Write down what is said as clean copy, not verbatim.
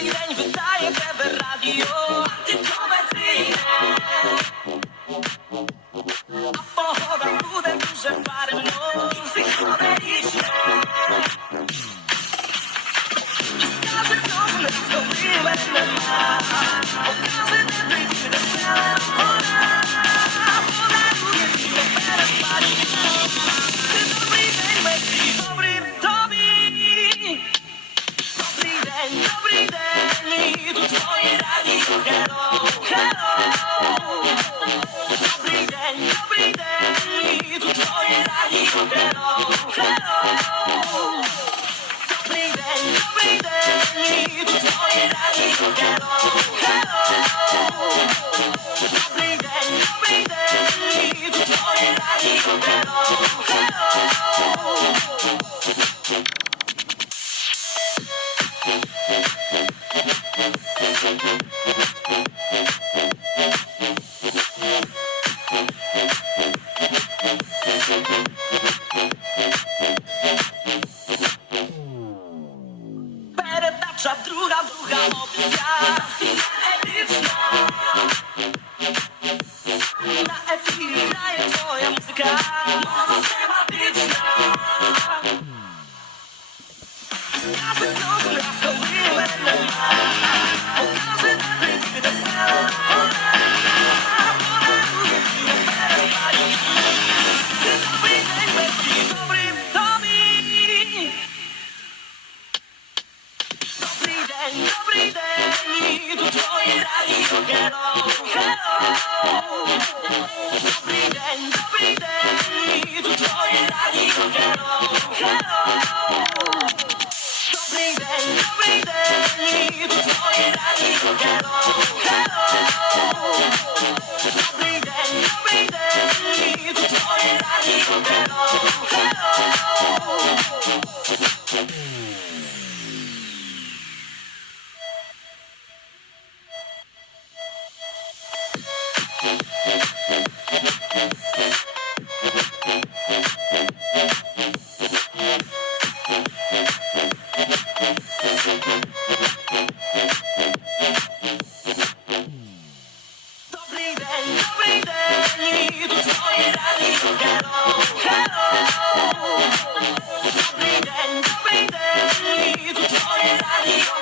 Każdy dzień wydaje TV radio antykomercyjne. A pochoda budę duże pary mną i psychodeliczne. I z każdym nowym rozkoływem ma. Bo każdy dobry tyle całe pora. Podaruję ci operę spali. Ty dobry dzień, Messi, dobry tobie. Dobry dzień, i tu twoje radio, hello, hello. Dobry dzień, i tu twoje radio, hello, hello. Dobry dzień, i tu twoje radio, hello, hello. Dobry dzień, i tu twoje radio, hello, hello. Передача друга опція, епічна. На ефірі грає твоя музика, монотематична. Скажи, кожен раз, коли мене нема, покажи, де прийти до себе пора. Подарує ці переспаді. Ти добрий день, Мессі, добрий тобі. Добрий день, і тут твоє радіо, hello, hello. Добрий день, і тут твоє радіо, hello, hello. Добрий день, і тут твоє радіо, hello, hello. Добрий день, і тут твоє радіо, hello, hello. Добрий день, і тут твоє радіо, hello, hello. Добрий день, і тут твоє радіо,